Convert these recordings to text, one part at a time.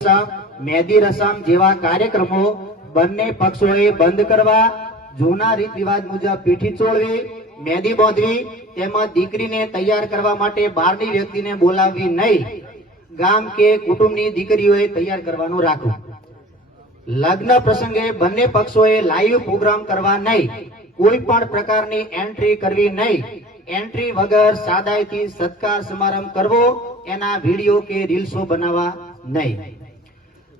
મેદી રસમ જેવા કાર્યક્રમો બંને પક્ષોએ બંધ કરવા, જૂના રીત રિવાજ મુજબ પીઠી ચોળવી, મેદી બાંધવી તેમજ દીકરીને તૈયાર કરવા માટે બહારની વ્યક્તિને બોલાવવી નહીં, ગામ કે કુટુંબની દીકરીઓએ તૈયાર કરવાનું રાખવું. લગ્ન પ્રસંગે બંને પક્ષોએ લાઈવ પ્રોગ્રામ કરવા નહીં, કોઈ પણ પ્રકારની એન્ટ્રી કરવી નહીં, એન્ટ્રી વગર સાદાઈથી સત્કાર સમારંભ કરવો, એના વિડીયો કે રીલ્સો બનાવવા નહીં.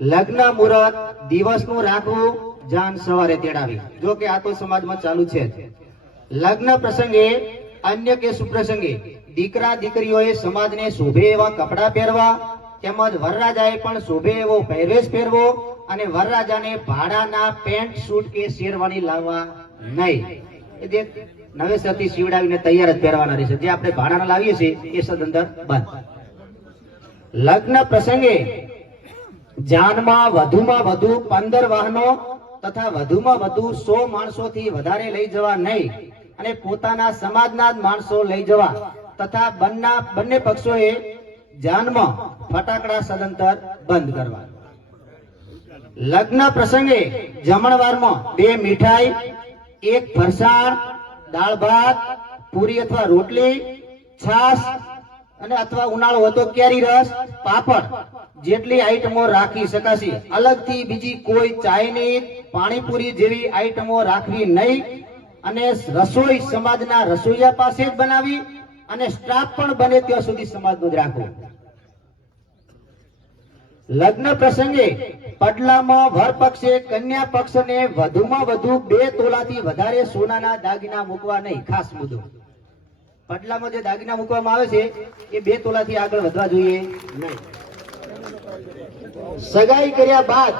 લગ્ન મુહૂર્ત દિવસનું રાખવું, જાન સવારે તેડાવી. જો કે આ તો સમાજમાં ચાલુ છે. લગ્ન પ્રસંગે અન્ય કે સુપ્રસંગે દીકરા દીકરીઓએ સમાજને શોભે એવા કપડા પહેરવા, તેમજ વરરાજાએ પણ શોભે એવો પહેરવેશ પહેરવો અને વરરાજાને ભાડાના પેન્ટ શૂટ કે શેરવાની લાવવા નહીં. એ જે નવેસરથી સીવડાવીને તૈયાર જ પહેરવાના રહેશે. જે આપણે ભાડાના લાવીએ છીએ એ સદંતર બંધ. લગ્ન પ્રસંગે જાનમાં વધુમાં વધુ 15 વાહનો તથા વધુમાં વધુ 100 માણસોથી વધારે લઈ જવા નહીં અને પોતાના સમાજના જ માણસો લઈ જવા તથા બંને પક્ષોએ જાનમાં ફટાકડા સદંતર બંધ કરવા. લગ્ન પ્રસંગે જમણવારમાં 2 મીઠાઈ, 1 ફરસાણ, દાળ ભાત, પૂરી અથવા રોટલી, છાશ અને અથવા ઉનાળો હતો કેરી રસ, પાપડ જેટલી આઈટમો રાખી શકાશે. અલગથી બીજી કોઈ ચાઇનીઝ, પાણીપુરી જેવી આઈટમો રાખવી નહીં અને રસોઈ સમાજના રસોઈયા પાસે જ બનાવી અને સ્ટાફ પણ બને ત્યાં સુધી સમાજનો જ રાખવો. લગ્ન પ્રસંગે પડલામાં વર પક્ષે કન્યા પક્ષને વધુમાં વધુ 2 તોલાથી વધારે સોનાના દાગીના મૂકવા નહીં. ખાસ મુદ્દો, પડલામાં જે દાગીના મૂકવામાં આવે છે એ 2 તોલાથી આગળ વધવા જોઈએ નહીં. સગાઈ કર્યા બાદ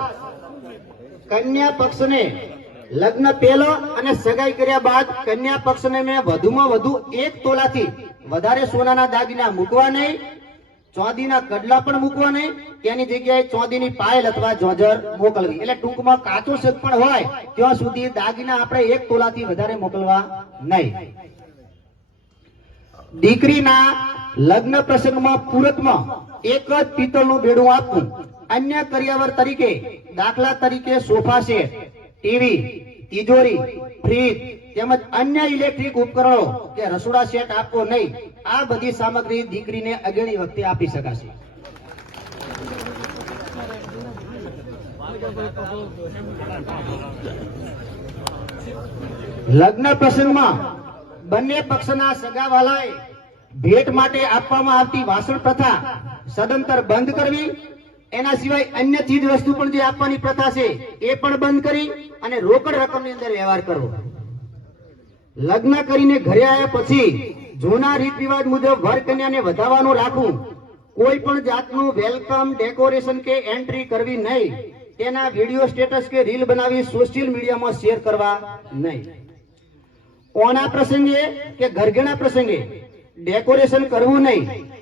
કન્યા પક્ષને લગ્ન પહેલો અને સગાઈ કર્યા બાદ કન્યા પક્ષને મેં વધુમાં વધુ 1 તોલાથી વધારે સોનાના દાગીના મૂકવા નહીં, ચાંદીના કડલા પણ મૂકવા નહીં, તેની જગ્યાએ ચાંદીની પાયલ અથવા જોજર મોકલવી. એટલે ટૂંકમાં કાચો શેક પણ હોય ત્યાં સુધી દાગીના આપણે 1 તોલાથી વધારે મોકલવા નહીં. દીકરીના લગ્ન પ્રસંગમાં પૂરકમાં 1 જ પિત્તળનું બેડું આપવું. અન્ય કરિયાવર તરીકે દાખલા તરીકે સોફા સેટ, ટીવી, તિજોરી, ફ્રીજ તેમજ અન્ય ઇલેક્ટ્રિક ઉપકરણો કે રસોડા સેટ આપવો નહીં. આ બધી સામગ્રી દીકરીને અગેણી વખતે આપી શકાશે. લગ્ન પ્રસંગમાં બંને પક્ષના સગાવાલાએ ભેટ માટે આપવામાં આવતી વાસણ પ્રથા સદંતર બંધ કરવી. એના સિવાય અન્ય ચીજ વસ્તુ પણ જે આપવાની પ્રથા છે એ પણ બંધ કરી અને રોકડ રકમની અંદર વ્યવહાર કરવો. લગ્ન કરીને ઘરે આવ્યા પછી જૂના રીત રિવાજ મુજબ વર કન્યાને વધાવવાનું રાખવું. કોઈ પણ જાતનું વેલકમ, ડેકોરેશન કે એન્ટ્રી કરવી નહીં. તેના વિડીયો, સ્ટેટસ કે રીલ બનાવી સોશિયલ મીડિયામાં શેર કરવા નહીં. ઓણા પ્રસંગે કે ઘરઘેણા પ્રસંગે ડેકોરેશન કરવું નહીં.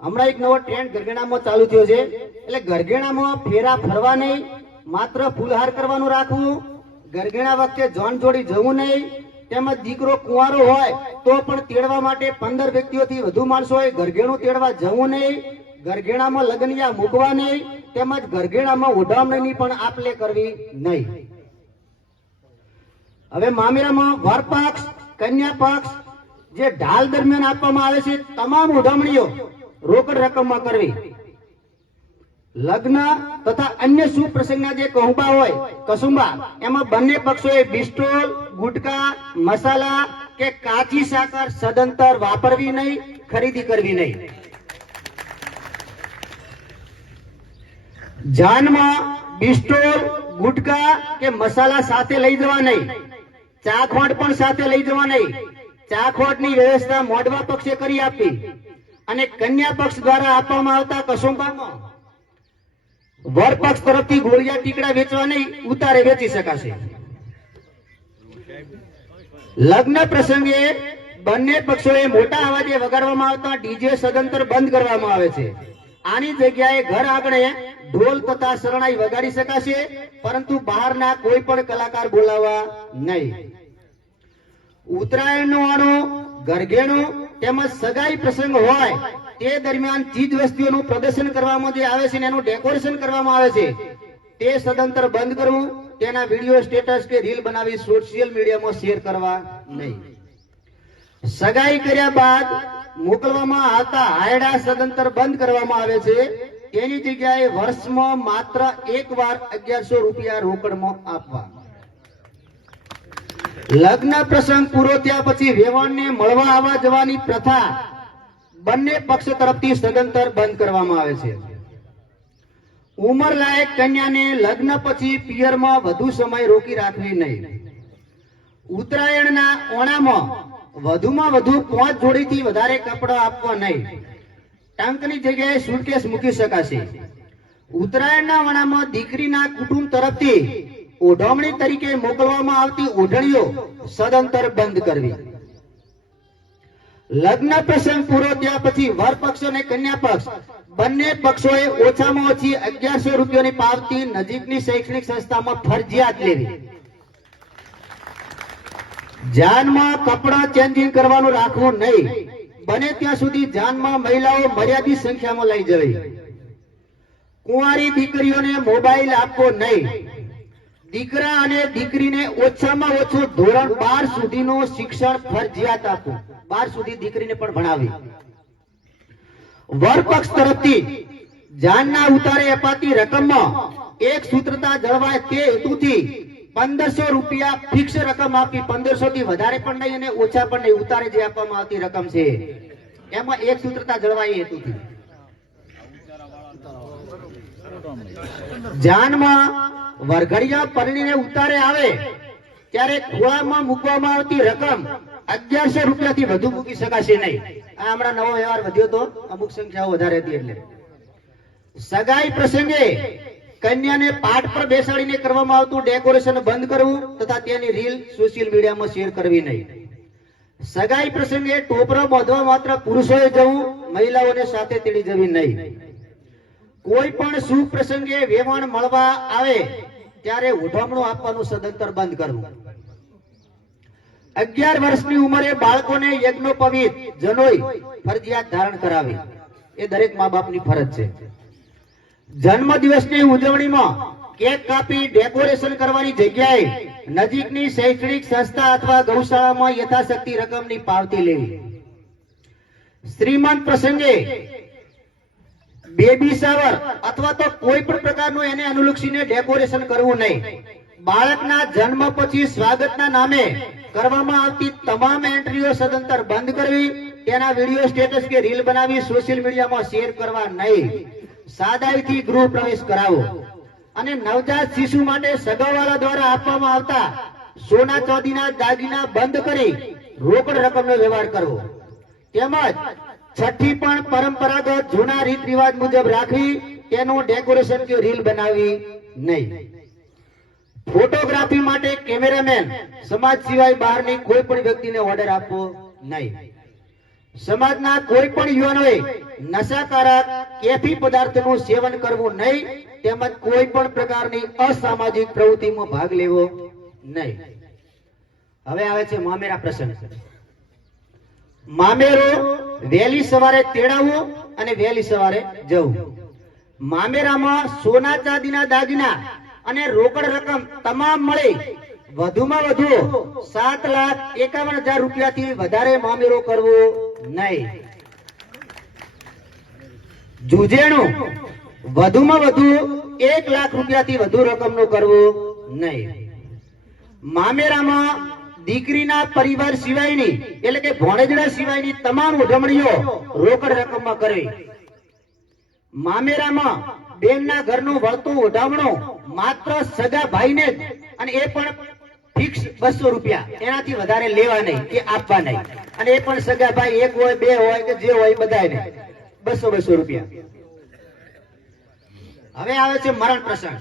હમણાં એક નવો ટ્રેન્ડ ઘરઘેણામાં ચાલુ થયો છે. એટલે ઘરઘેણામાં ફેરા ફરવા નહીં, માત્ર ફૂલહાર કરવાનું રાખવું. ઘરઘેણા વખતે જોન જોડી જવું નહીં. તેમજ દીકરો કુંવારો હોય તો પણ તેડવા માટે 15 વ્યક્તિઓથી વધુ માણસો હોય ઘરઘેણું તેડવા જવું નહીં. ઘરઘેણામાં લગનિયા મૂકવા નહીં. તેમજ ઘરઘેણામાં ઓઢામણીની પણ આપલે કરવી નહીં. હવે મામેરામાં વર પક્ષ, કન્યા પક્ષ જે ઢાલ દરમિયાન આપવામાં આવે છે તમામ ઓઢામણીઓ રોકડ રકમમાં કરવી. લગ્ન તથા અન્ય શુભ પ્રસંગના જે કહુંબા હોય, કસુંબા, એમાં બંને પક્ષોએ બિસ્ટોલ, ગુટકા, મસાલા કે કાચી સાકર સદંતર વાપરવી નહીં, ખરીદી કરવી નહીં. જાનમાં બિસ્ટોલ, ગુટકા કે મસાલા સાથે લઈ જવા નહીં. ચાખોટ પણ સાથે લઈ જવા નહીં. ચાખોટની વ્યવસ્થા મોડવા પક્ષે કરી આપવી અને કન્યા પક્ષ દ્વારા આપવામાં આવતા કસુંબામાં વર પક્ષ તરફથી ગોળિયા ટીકડા વેચવા નહીં, ઉતારે વેચી શકાશે. લગ્ન પ્રસંગે બંને પક્ષોએ મોટા અવાજે વગાડવામાં આવતા ડીજે સદંતર બંધ કરવામાં આવે છે. આની જગ્યાએ ઘર આંગણે ઢોલ તથા શરણાઈ વગાડી શકાશે, પરંતુ બહારના કોઈ પણ કલાકાર બોલાવવા નહીં. ઉત્તરાયણનું આણું, ઘરઘેણું તેમજ સગાઈ પ્રસંગ હોય તે દરમિયાન ચીજ વસ્તુઓનું પ્રદર્શન કરવામાં જે આવે છે ને એનું ડેકોરેશન કરવામાં આવે છે તે સદંતર બંધ કરવું. તેના વિડીયો, સ્ટેટસ કે રીલ બનાવી સોશિયલ મીડિયામાં શેર કરવા નહીં. સગાઈ કર્યા બાદ મોકલવામાં આવતા હાયડા સદંતર બંધ કરવામાં આવે છે. તેની જગ્યાએ વર્ષમાં માત્ર એકવાર 1100 રૂપિયા રોકડમાં આપવા. લગ્ન પ્રસંગ પૂરો થયા પછી વેવાણને મળવા આવવા જવાની પ્રથા બંને પક્ષ તરફથી સદંતર બંધ કરવામાં આવે છે. ઉંમર લાયક કન્યાને લગ્ન પછી પિયરમાં વધુ સમય રોકી રાખવી નહીં. ઉત્તરાયણના ઓણામાં વધુમાં વધુ 5 જોડીથી વધારે કપડાં આપવા નહીં. ટંકની જગ્યાએ સુટકેસ મૂકી શકાશે. ઉત્તરાયણના ઓણામાં દીકરીના કુટુંબ તરફથી ઓઢવણી તરીકે મોકલવામાં આવતી ઓઢણીઓ સદંતર બંધ કરવી. લગ્ન પ્રસંગ પૂરો થયા પછી વર પક્ષ અને કન્યા પક્ષ બંને પક્ષોએ ઓછામાં ઓછી 1100 રૂપિયાની પાવતી નજીકની શૈક્ષણિક સંસ્થામાં ફરજિયાત લેવી. જાનમાં કપડાં ચેન્જિંગ કરવાનું રાખવું નહીં. બને ત્યાં સુધી જાનમાં મહિલાઓ મર્યાદિત સંખ્યામાં લઈ જવી. કુંવારી દીકરીઓને મોબાઈલ આપવો નહીં. દીકરા અને દીકરીને ઓછામાં ઓછું ધોરણ 12 સુધીનું શિક્ષણ ફરજિયાત આપવું. 12 સુધી દીકરીને પણ ભણાવી. વર પક્ષ તરફથી જાનના ઉતારે અપાતી રકમમાં એક સૂત્રતા જળવાય તે હેતુથી 1500 રૂપિયા ફિક્સ રકમ આપી. 1500 થી વધારે પણ નહીં અને ઓછા પણ નહીં. ઉતારે જે આપવામાં આવતી રકમ છે એમાં એક સૂત્રતા જળવાય હેતુથી. જાનમાં વરઘડિયા પરણીને ઉતારે આવે ત્યારે ખોળામાં મૂકવામાં આવતી રકમ 1100 રૂપિયાથી વધુ મૂકી શકાશે નહીં. આ હમણાં નવો વ્યવહાર વધ્યો તો, અમુક સંખ્યાઓ વધારે હતી એટલે. સગાઈ પ્રસંગે કન્યાને પાઠ પર બેસાડીને કરવામાં આવતું ડેકોરેશન બંધ કરવું તથા તેની રીલ સોશિયલ મીડિયામાં શેર કરવી નહીં. સગાઈ પ્રસંગે ટોપરો બાંધવા માત્ર પુરુષોએ જવું, મહિલાઓને સાથે તેડી જવી નહીં. કોઈ પણ શુભ પ્રસંગે વેવાણ મળવા આવે ત્યારે ઉઠામણું આપવાનું સદંતર બંધ કરવું. 11 વર્ષની ઉંમરે બાળકોને યજ્ઞોપવિત જનોઈ ફરજિયાત ધારણ કરાવી. એ દરેક મા બાપની ફરજ છે. જન્મદિવસની ઉજવણીમાં કેક કાપી ડેકોરેશન કરવાની જગ્યાએ નજીકની શૈક્ષણિક સંસ્થા અથવા ગૌશાળામાં યથાશક્તિ રકમની પાવતી લેવી. શ્રીમંત પ્રસંગે બેબી શાવર અથવા તો કોઈ પણ પ્રકારનું એને અનુલક્ષીને ડેકોરેશન કરવું નહીં. બાળકના જન્મ પછી સ્વાગતના નામે કરવામાં આવતી તમામ એન્ટ્રીઓ સદંતર બંધ કરવી. તેના વિડીયો, સ્ટેટસ કે રીલ બનાવી સોશિયલ મીડિયામાં શેર કરવા નહીં. સાદાઈથી ગૃહ પ્રવેશ કરાવો. અને નવજાત શિશુ માટે સગાવાળા દ્વારા આપવામાં આવતા સોના ચાંદીના દાગીના બંધ કરી રોકડ રકમનો વ્યવહાર કરવો. તેમજ છઠ્ઠી પણ પરંપરાગત જૂના રીત રિવાજ મુજબ રાખવી. તેનું ડેકોરેશન કે રીલ બનાવવી નહીં. ફોટોગ્રાફી માટે કેમેરામેન સમાજ સિવાય બહારની કોઈ પણ વ્યક્તિને ઓર્ડર આપવો નહીં. સમાજના કોઈ પણ યુવાનોએ નશાકારક કેફી પદાર્થનું સેવન કરવું નહીં. તેમજ કોઈ પણ પ્રકારની અસામાજિક પ્રવૃત્તિમાં ભાગ લેવો નહીં. હવે આવે છે મામેરા પ્રસંગ. મામેરો વહેલી સવારે તેડાવવું અને વહેલી સવારે જવું. મામેરામાં સોના ચાંદીના દાગીના અને રોકડ રકમ તમામ મળી વધુમાં વધુ 7,51,000 રૂપિયાથી વધારે મામેરો કરવો નહીં. જુજેણું વધુમાં વધુ 1 લાખ રૂપિયાથી વધુ રકમનું કરવું નહીં. મામેરામાં દીકરીના પરિવાર સિવાયની એટલે કે ભોણેજડા સિવાયની તમામ ઉજવણીઓ રોકડ રકમમાં કરવી. મામેરામાં બેનના ઘરનું વળતું ઉઠામણું માત્ર સગા ભાઈને જ, અને એ પણ ફિક્સ 200 રૂપિયા. એનાથી વધારે લેવા નહીં કે આપવા નહીં. અને એ પણ સગા ભાઈ 1 હોય 2 હોય કે જે હોય બધાને 200 રૂપિયા. હવે આવે છે મરણ પ્રસંગ.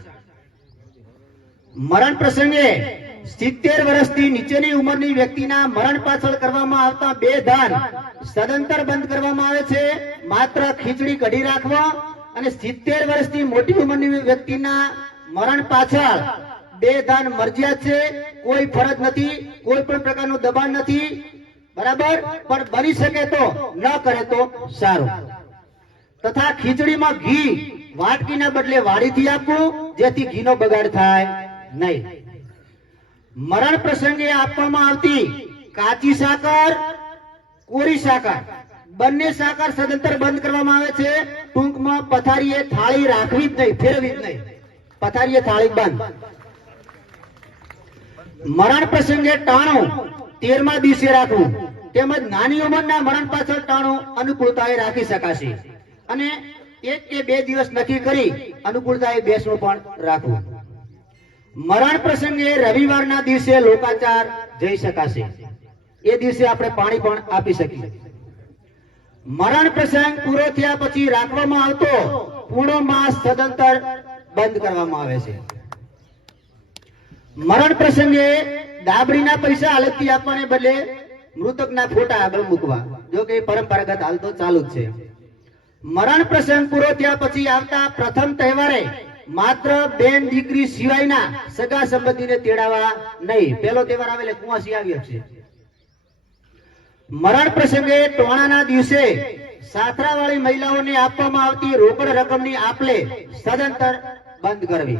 મરણ પ્રસંગે 70 વર્ષથી નીચેની ઉંમરની વ્યક્તિના મરણ પાછળ કરવામાં આવતા 2 દાન સદંતર બંધ કરવામાં આવે છે. માત્ર ખીચડી કઢી રાખવા. અને 70 વર્ષથી મોટી ઉંમરની વ્યક્તિના મરણ પાછળ 2 દાન મરજિયાત છે. કોઈ ફરજ નથી, કોઈ પણ પ્રકારનું દબાણ નથી. બરાબર, પણ બની શકે તો ન કરે તો સારું. તથા ખીચડીમાં ઘી વાટકીના બદલે વાડીથી આપવું, જેથી ઘીનો બગાડ થાય નહીં. મરણ પ્રસંગે આપવામાં આવતી કાચી સાકર, કોરી સાકર, બંને સાકર સદંતર બંધ કરવામાં આવે છે. ટૂંકમાં પથારીએ થાળી રાખવી જ નહીં, ફેરવી જ નહીં. પથારીએ થાળી બંધ. મરણ પ્રસંગે ટાણું 13મા દિવસે રાખવું, તેમજ નાની ઉંમરના મરણ પાછળ ટાણું અનુકૂળતાએ રાખી શકાશે, અને 1 કે 2 દિવસ નક્કી કરી અનુકૂળતાએ બેસણું પણ રાખવું. મરણ પ્રસંગે રવિવારના દિવસે લોકાચાર જઈ શકાશે, એ દિવસે આપણે પાણી પણ આપી શકીએ. મરણ પ્રસંગ પૂરો થયા પછી રાખવામાં આવતો પૂર્ણ માસ સદંતર બંધ કરવામાં આવે છે. મરણ પ્રસંગે ડાબરીના પૈસા અલગથી આપવાને બદલે મૃતકના ફોટા આગળ મૂકવા, જો કે પરંપરાગત હાલ તો ચાલુ જ છે. મરણ પ્રસંગ પૂરો થયા પછી આવતા પ્રથમ તહેવારે માત્ર બેન દીકરી સિવાયના સગા સંબંધીને તેડાવા નહીં. પહેલો તહેવાર આવે એટલે કુંવાસી આવી છે. મરણ પ્રસંગે ટોણાના દિવસે સાથરાવાળી મહિલાઓને આપવામાં આવતી રોકડ રકમની આપલે સદંતર બંધ કરવી.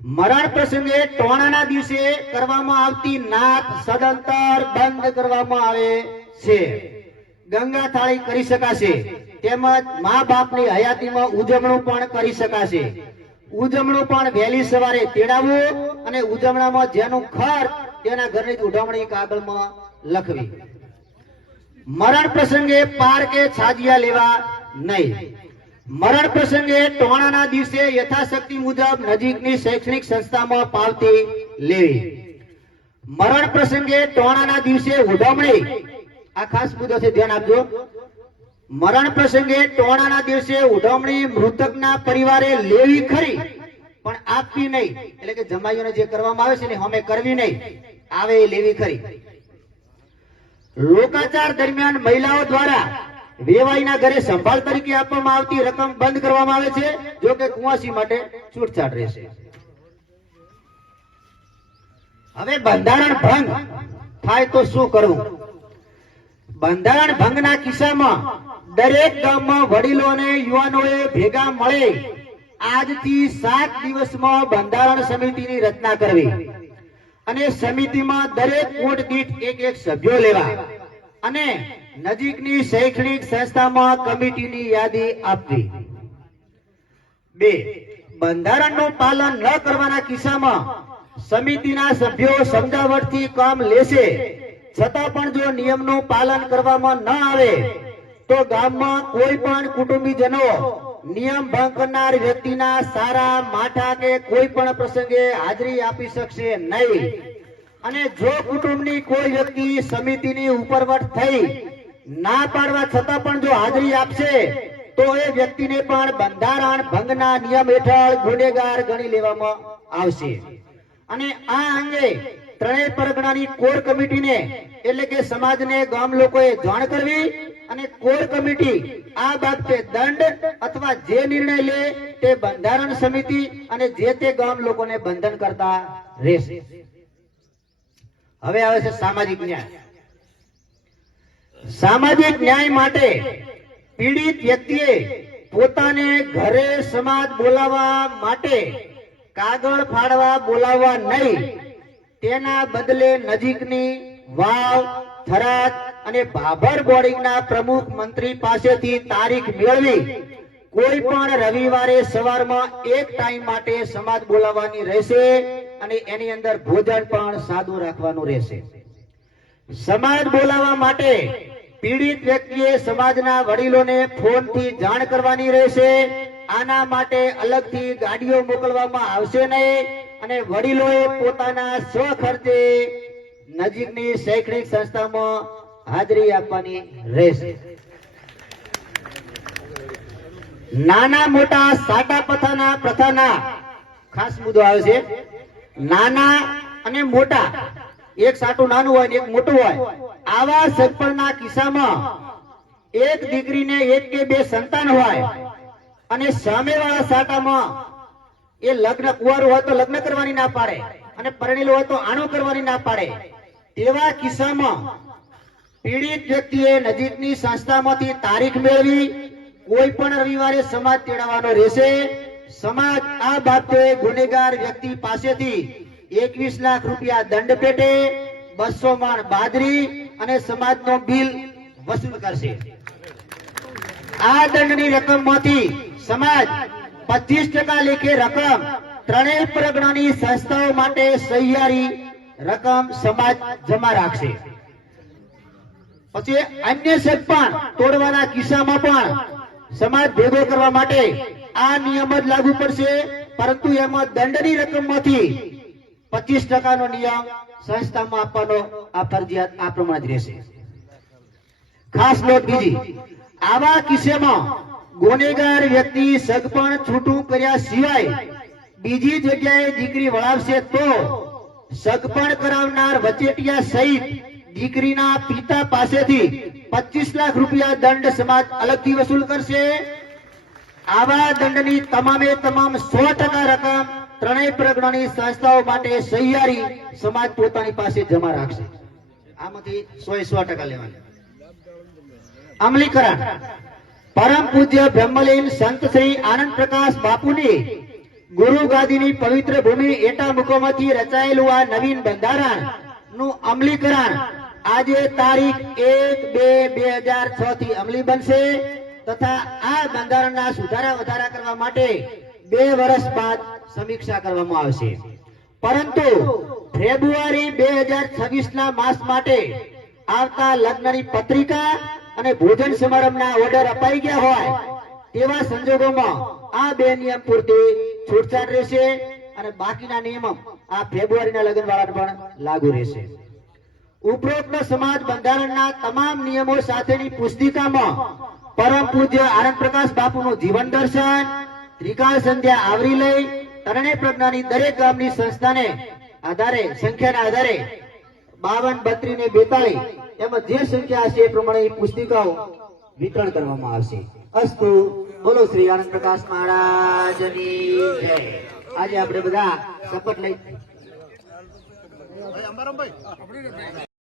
મરણ પ્રસંગે ટોણાના દિવસે કરવામાં આવતી નાત સદંતર બંધ કરવામાં આવે છે. ગંગા થાળી કરી શકાશે, તેમજ મા બાપની હયાતીમાં ઉજવણું પણ કરી શકાશે. ઉજવણું પણ વહેલી સવારે તેડાવવું, અને ઉજવણામાં જેનું ખર્ચ તેના ઘરની જ ઉજવણી કાગળમાં લખવી. મરણ પ્રસંગે પાર કે છાજિયા લેવા નહીં. મરણ પ્રસંગે ટોણાના દિવસે યથાશક્તિ મુજબ નજીકની શૈક્ષણિક સંસ્થામાં પાવતી લેવી. મરણ પ્રસંગે ટોણાના દિવસે ઉજવણી, આ ખાસ મુદ્દો છે, ધ્યાન આપજો. મરણ પ્રસંગે ટોણાના દિવસે ઉજવણી મૃતકના પરિવારે લેવી ખરી, પણ આપવી નહીં. એટલે કે જમાઈઓને જે કરવામાં આવે છે ને અમે કરવી નહીં, આવે એ લેવી ખરી. લોકાચાર દરમિયાન મહિલાઓ દ્વારા વેવાઈના ઘરે સંભાળ તરીકે આપવામાં આવતી રકમ બંધ કરવામાં આવે છે, જો કે કુંવાસી માટે છૂટછાટ રહેશે. હવે બંધારણ ભંગ થાય તો શું કરવું? બંધારણ ભંગના કિસ્સામાં દરેક ગામમાં વડીલો અને યુવાનોએ ભેગા મળે આજથી 7 દિવસમાં બંધારણ સમિતિની રચના કરવી, અને સમિતિમાં દરેક વોર્ડ દીઠ એક સભ્યો લેવા, અને નજીકની શૈક્ષણિક સંસ્થામાં કમિટીની યાદી આપવી. 2. બંધારણનું પાલન ન કરવાના કિસ્સામાં સમિતિના સભ્યો સમજાવટથી કામ લેશે, છતાં પણ જો નિયમનું પાલન કરવામાં ન આવે તો ગામમાં કોઈ પણ કુટુંબીજનો નિયમ ભંગ કરનાર વ્યક્તિના સારા માઠા કે કોઈ પણ પ્રસંગે હાજરી આપી શકશે નહીં. અને જો કુટુંબની કોઈ વ્યક્તિ સમિતિની ઉપરવટ થઈ ના પાડવા છતાં પણ જો હાજરી આપશે તો એ વ્યક્તિને પણ બંધારણ ભંગના નિયમ હેઠળ ગુનેગાર ગણી લેવામાં આવશે. અને આ અંગે ત્રણેય પરગણાની કોર કમિટીને, એટલે કે સમાજને, ગામ લોકોએ જાણ કરવી, અને કોર કમિટી આ બાબતે દંડ અથવા જે નિર્ણય લે તે બંધારણ સમિતિ અને જે તે ગામ લોકોને બંધન કરતા રહેશે. હવે આવે છે સામાજિક ન્યાય. સામાજિક ન્યાય માટે પીડિત વ્યક્તિએ પોતાને ઘરે સમાજ બોલાવવા માટે કાગળ ફાડવા બોલાવવા નહીં, તેના બદલે નજીકની વાવ, થરાદ અને ભાભર બોર્ડિંગના પ્રમુખ મંત્રી પાસેથી તારીખ મેળવી કોઈ પણ રવિવારે સવારમાં એક ટાઈમ માટે સમાજ બોલાવવાની રહેશે, અને એની અંદર ભોજન પણ સાદું રાખવાનું રહેશે. સમાજ બોલાવવા માટે પીડિત વ્યક્તિએ સમાજના વડીલોને ફોનથી જાણ કરવાની રહેશે. આના માટે અલગથી ગાડીઓ મોકલવામાં આવશે નહીં, અને વડીલોએ પોતાના સ્વખર્ચે નજીકની શૈક્ષણિક સંસ્થામાં હાજરી આપવાની રહેશે. નાના મોટા સાટા પ્રથાના ખાસ મુદ્દો આવે છે. નાના અને મોટા, એક સાટું નાનું હોય ને એક મોટું હોય, આવા સગપણના કિસ્સામાં એક દીકરીને 1 કે 2 સંતાન હોય અને સામેવાળા સાટામાં એ લગ્ન કુંવારું હોય તો લગ્ન કરવાની ના પાડે, અને પરણેલું હોય તો આણું કરવાની ના પાડે, તેવા કિસ્સામાં પીડિત વ્યક્તિએ નજીકની સંસ્થામાંથી તારીખ મેળવી કોઈ પણ રવિવારે સમાજ તેડાવવાનો રહેશે. સમાજ આ બાબતે ગુનેગાર વ્યક્તિ પાસેથી 21 લાખ રૂપિયા દંડ પેટે 200 મણ બાજરી અને સમાજનો બિલ વસૂલ કરશે. આ દંડની રકમમાંથી સમાજ 25% લેખે રકમ ત્રણેય પરગણાની સંસ્થાઓ માટે સહિયારી રકમ સમાજ જમા રાખશે. પછી અન્ય સગપણ તોડવાના કિસ્સામાં પણ સમાજ ભેગો કરવા માટે આ નિયમ જ લાગુ પડશે, પરંતુ એમાં દંડની રકમમાંથી 25% નો નિયમ સંસ્થામાં આપવાનો આ ફરજિયાત આ પ્રમાણે જ રહેશે. ખાસ નોંધ બીજી, આવા કિસ્સામાં ગુનેગાર વ્યક્તિ સગપણ છૂટું કર્યા સિવાય બીજી જગ્યાએ દીકરી વળાવશે તો સગપણ કરાવનાર વચેટિયા સહિત દીકરીના પિતા પાસેથી 25 લાખ રૂપિયા દંડ સમાજ અલગથી વસૂલ કરશે. આવા દંડની તમામે તમામ 100% રકમ ત્રણેય પરગણાની સંસ્થાઓ માટે સહિયારી સમાજ પોતાની પાસે જમા રાખશે. આમાંથી 100% લેવાના. અમલીકરણ. પરમ પૂજ્ય બ્રહ્મલીન સંત શ્રી આનંદ પ્રકાશ બાપુની ગુરુ ગાદીની પવિત્ર ભૂમિ એટા મુકોમાંથી રચાયેલું આ નવીન બંધારણ નું અમલીકરણ આજે તારીખ 1/2/2006 થી અમલી બનશે તથા આ બંધારણના સુધારા વધારા કરવા માટે 2 વર્ષ બાદ સમીક્ષા કરવામાં આવશે. પરંતુ ફેબ્રુઆરી 2026 ના માસ માટે આવતા લગ્નની પત્રિકા અને ભોજન સમારંભના ઓર્ડર અપાઈ ગયા હોય તેવા સંજોગોમાં આ 2 નિયમ પૂરતી છૂટછાટ રહેશે અને બાકીના નિયમો આ ફેબ્રુઆરીના લગ્ન વાળાને પણ લાગુ રહેશે. ઉપરોક્ત સમાજ બંધારણના તમામ નિયમો સાથેની પુસ્તિકામાં પરમ પૂજ્ય આનંદ પ્રકાશ બાપુનું જીવન દર્શન, ત્રિકાળ સંધ્યા આવરી લઈ ત્રણેય પ્રજ્ઞાની દરેક ગામની સંસ્થાને આધારે સંખ્યાના આધારે 52, 32 ને 42 એમાં જે સંખ્યા હશે એ પ્રમાણે પુસ્તિકાઓ વિતરણ કરવામાં આવશે. અસ્તુ. બોલો શ્રી આનંદ પ્રકાશ મહારાજની જય. આજે આપણે બધા શપથ લઈ